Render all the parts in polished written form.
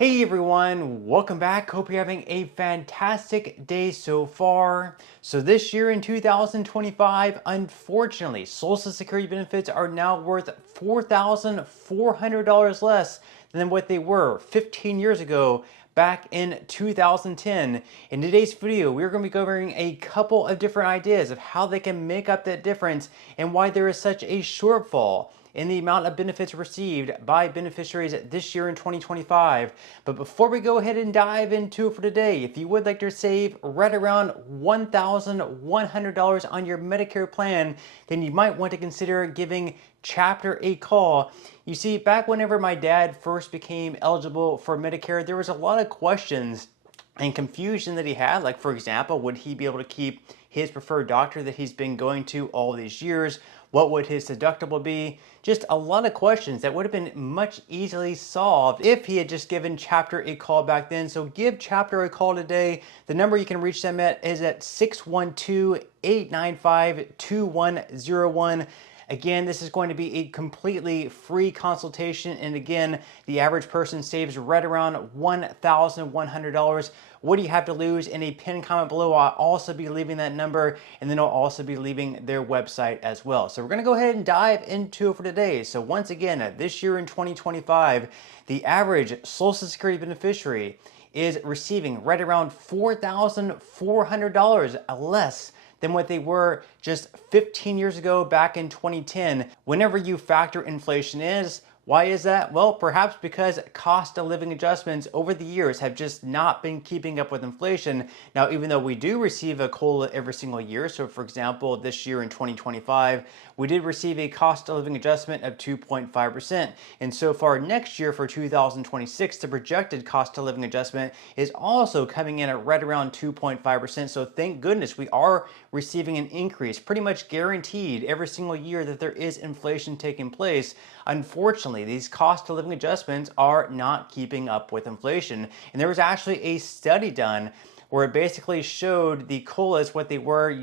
Hey everyone, welcome back. Hope you're having a fantastic day so far. So this year in 2025, unfortunately, Social Security benefits are now worth $4,400 less than what they were 15 years ago back in 2010. In today's video, we're going to be covering a couple of different ideas of how they can make up that difference and why there is such a shortfall in the amount of benefits received by beneficiaries this year in 2025. But before we go ahead and dive into it for today, if you would like to save right around $1,100 on your Medicare plan, then you might want to consider giving Chapter a call. You see, back whenever my dad first became eligible for Medicare, there was a lot of questions and confusion that he had. Like, for example, would he be able to keep his preferred doctor that he's been going to all these years? What would his deductible be? Just a lot of questions that would have been much easily solved if he had just given Chapter a call back then. So give Chapter a call today. The number you can reach them at is at 612-895-2101. Again, this is going to be a completely free consultation. And again, the average person saves right around $1,100. What do you have to lose? In a pinned comment below, I'll also be leaving that number, and then I'll also be leaving their website as well. So we're going to go ahead and dive into it for today. So once again, this year in 2025, the average Social Security beneficiary is receiving right around $4,400 less than what they were just 15 years ago back in 2010. Whenever you factor inflation is, why is that? Well, perhaps because cost of living adjustments over the years have just not been keeping up with inflation. Now, even though we do receive a COLA every single year, so for example, this year in 2025, we did receive a cost of living adjustment of 2.5%. And so far next year for 2026, the projected cost of living adjustment is also coming in at right around 2.5%. So thank goodness we are receiving an increase, pretty much guaranteed every single year that there is inflation taking place. Unfortunately, these cost of living adjustments are not keeping up with inflation. And there was actually a study done where it basically showed the COLAs, what they were,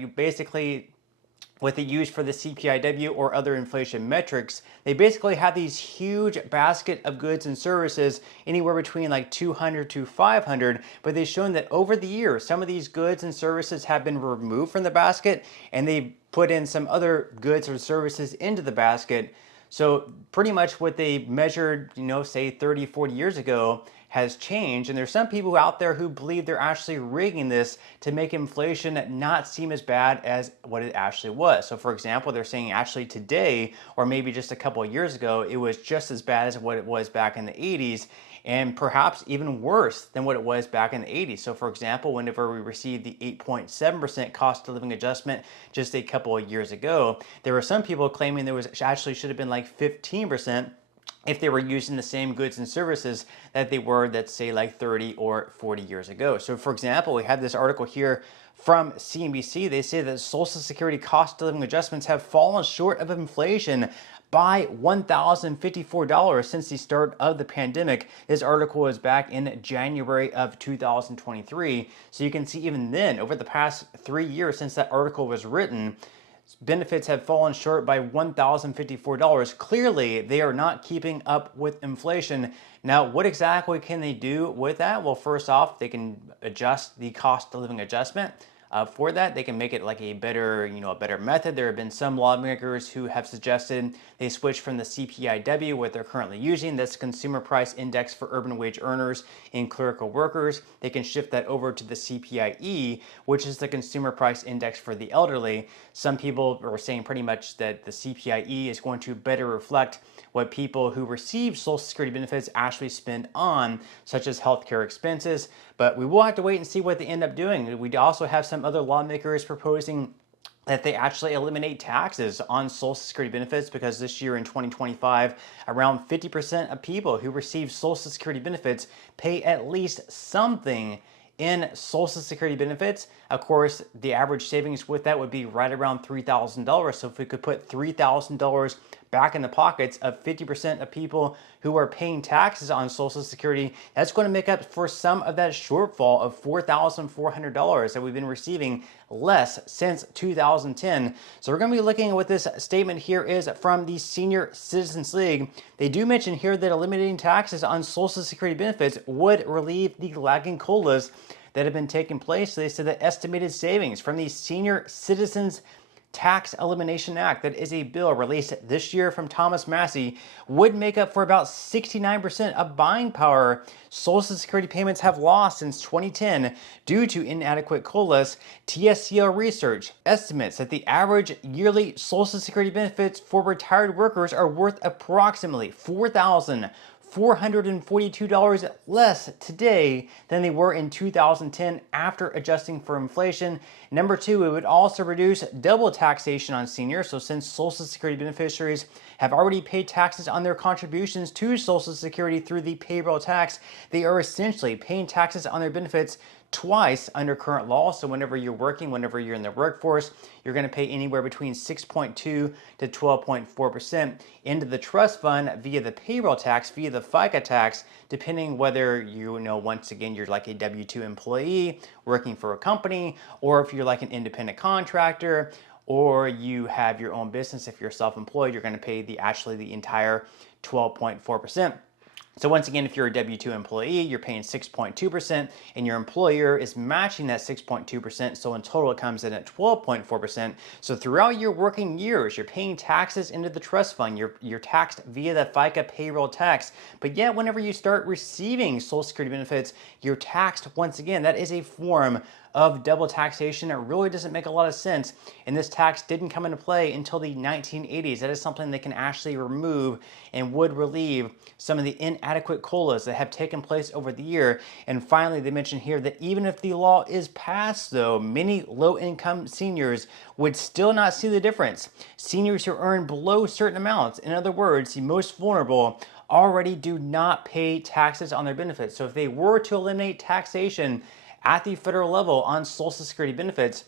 what they used for the CPIW or other inflation metrics. They basically had these huge basket of goods and services, anywhere between like 200 to 500, but they've shown that over the years, some of these goods and services have been removed from the basket and they put in some other goods or services into the basket. So pretty much what they measured, say 30, 40 years ago has changed. And there's some people out there who believe they're actually rigging this to make inflation not seem as bad as what it actually was. So for example, they're saying actually today, or maybe just a couple of years ago, it was just as bad as what it was back in the 80s. And perhaps even worse than what it was back in the 80s. So for example, whenever we received the 8.7% cost of living adjustment just a couple of years ago, there were some people claiming there was actually should have been like 15% if they were using the same goods and services that they were, let's say, like 30 or 40 years ago. So for example, we have this article here from CNBC. They say that Social Security cost of living adjustments have fallen short of inflation by $1,054 since the start of the pandemic. This article was back in January of 2023. So you can see even then, over the past 3 years since that article was written, benefits have fallen short by $1,054. Clearly, they are not keeping up with inflation. Now, what exactly can they do with that? Well, first off, they can adjust the cost of living adjustment. For that, they can make it like a better method. There have been some lawmakers who have suggested they switch from the CPIW, what they're currently using, that's Consumer Price Index for urban wage earners and clerical workers. They can shift that over to the CPIE, which is the Consumer Price Index for the elderly. Some people are saying pretty much that the CPIE is going to better reflect what people who receive Social Security benefits actually spend on, such as healthcare expenses. But we will have to wait and see what they end up doing. We also have some other lawmakers proposing that they actually eliminate taxes on Social Security benefits, because this year in 2025, around 50% of people who receive Social Security benefits pay at least something in Social Security benefits. Of course, the average savings with that would be right around $3,000. So if we could put $3,000 back in the pockets of 50% of people who are paying taxes on Social Security. That's going to make up for some of that shortfall of $4,400 that we've been receiving less since 2010. So we're going to be looking at what this statement here is from the Senior Citizens League. They do mention here that eliminating taxes on Social Security benefits would relieve the lagging COLAs that have been taking place. So they said that estimated savings from the Senior Citizens Tax Elimination Act, that is a bill released this year from Thomas Massie, would make up for about 69% of buying power Social Security payments have lost since 2010 due to inadequate COLAs. TSCL Research estimates that the average yearly Social Security benefits for retired workers are worth approximately $442 less today than they were in 2010 after adjusting for inflation. Number two, it would also reduce double taxation on seniors. So since Social Security beneficiaries have already paid taxes on their contributions to Social Security through the payroll tax, they are essentially paying taxes on their benefits twice under current law. So whenever you're working, whenever you're in the workforce, you're going to pay anywhere between 6.2 to 12.4% into the trust fund via the payroll tax, via the FICA tax, depending whether once again, you're like a W-2 employee working for a company, or if you're like an independent contractor, or you have your own business. If you're self-employed, you're going to pay the entire 12.4%. So once again, if you're a W-2 employee, you're paying 6.2%, and your employer is matching that 6.2%. So in total, it comes in at 12.4%. So throughout your working years, you're paying taxes into the trust fund. You're taxed via the FICA payroll tax. But yet, whenever you start receiving Social Security benefits, you're taxed once again. That is a form of double taxation. It really doesn't make a lot of sense, and this tax didn't come into play until the 1980s. That is something they can actually remove and would relieve some of the inadequate COLAs that have taken place over the year. And finally, they mention here that even if the law is passed, though, many low-income seniors would still not see the difference. Seniors who earn below certain amounts, in other words, the most vulnerable, already do not pay taxes on their benefits. So if they were to eliminate taxation at the federal level on Social Security benefits,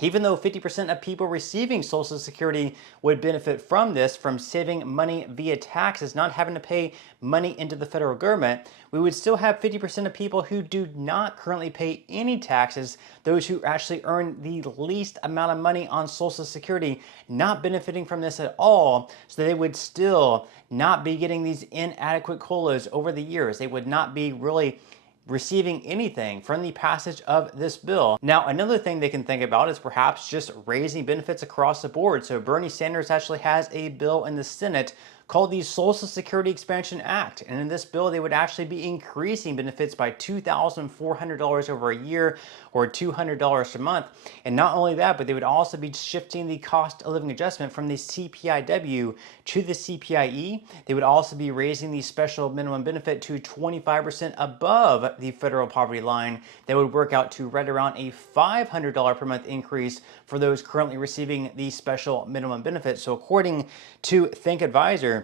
even though 50% of people receiving Social Security would benefit from this, from saving money via taxes, not having to pay money into the federal government, we would still have 50% of people who do not currently pay any taxes, those who actually earn the least amount of money on Social Security, not benefiting from this at all. So they would still not be getting these inadequate COLAs over the years. They would not be really receiving anything from the passage of this bill. Now, another thing they can think about is perhaps just raising benefits across the board. So Bernie Sanders actually has a bill in the Senate called the Social Security Expansion Act. And in this bill, they would actually be increasing benefits by $2,400 over a year, or $200 a month. And not only that, but they would also be shifting the cost of living adjustment from the CPIW to the CPIE. They would also be raising the special minimum benefit to 25% above the federal poverty line. That would work out to right around a $500 per month increase for those currently receiving the special minimum benefit. So according to Think Advisor,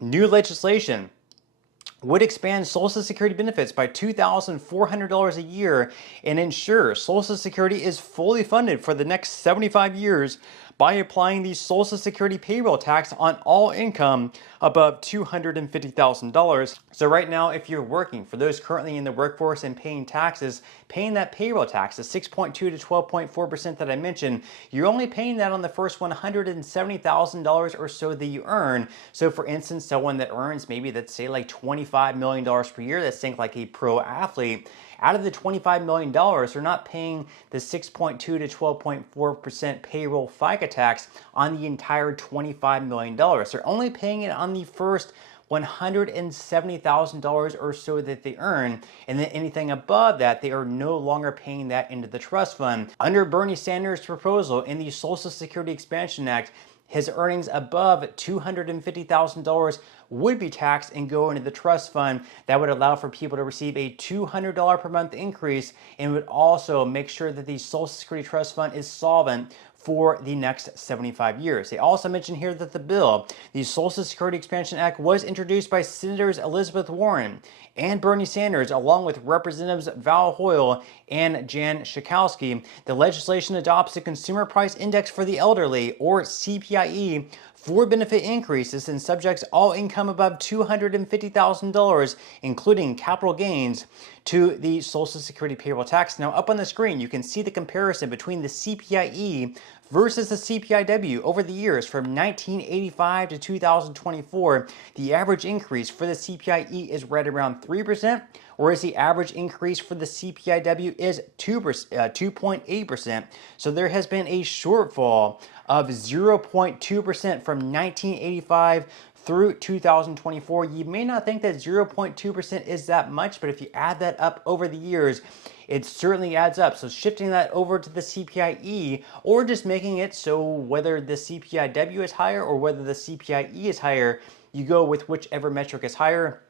new legislation would expand Social Security benefits by $2,400 a year and ensure Social Security is fully funded for the next 75 years by applying the Social Security payroll tax on all income above $250,000. So right now, if you're working, for those currently in the workforce and paying taxes, paying that payroll tax, the 6.2 to 12.4% that I mentioned, you're only paying that on the first $170,000 or so that you earn. So for instance, someone that earns maybe, let's say, like $25 million per year, let's think like a pro athlete, out of the $25 million, they're not paying the 6.2 to 12.4% payroll FICA tax on the entire $25 million. They're only paying it on the first $170,000 or so that they earn, and then anything above that, they are no longer paying that into the trust fund. Under Bernie Sanders' proposal in the Social Security Expansion Act, his earnings above $250,000 would be taxed and go into the trust fund. That would allow for people to receive a $200 per month increase, and would also make sure that the Social Security Trust Fund is solvent for the next 75 years. They also mentioned here that the Social Security Expansion Act, was introduced by Senators Elizabeth Warren and Bernie Sanders, along with Representatives Val Hoyle and Jan Schakowsky. The legislation adopts the Consumer Price Index for the Elderly, or CPIE, for benefit increases and subjects all income above $250,000, including capital gains, to the Social Security payroll tax. Now, up on the screen, you can see the comparison between the CPIE versus the CPIW over the years from 1985 to 2024. The average increase for the CPIE is right around 3%, whereas the average increase for the CPIW is 2.8%. So there has been a shortfall of 0.2% from 1985 through 2024. You may not think that 0.2% is that much, but if you add that up over the years, it certainly adds up. So shifting that over to the CPIE, or just making it so whether the CPIW is higher or whether the CPIE is higher, you go with whichever metric is higher.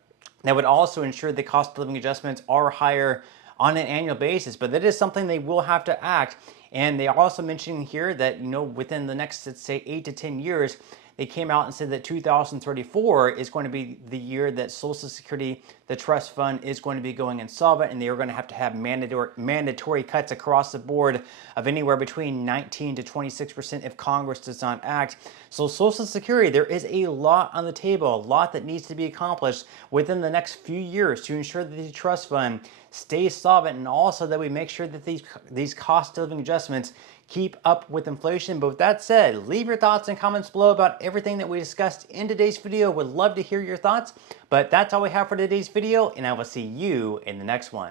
That would also ensure the cost of living adjustments are higher on an annual basis, but that is something they will have to act. And they are also mentioning here that, within the next, let's say, 8 to 10 years, they came out and said that 2034 is going to be the year that Social Security, the trust fund, is going to be going insolvent, and they are going to have mandatory cuts across the board of anywhere between 19 to 26% if Congress does not act. So Social Security, there is a lot on the table, a lot that needs to be accomplished within the next few years to ensure that the trust fund stays solvent, and also that we make sure that these cost of living adjustments keep up with inflation. But with that said, leave your thoughts and comments below about everything that we discussed in today's video. Would love to hear your thoughts. But that's all we have for today's video, and I will see you in the next one.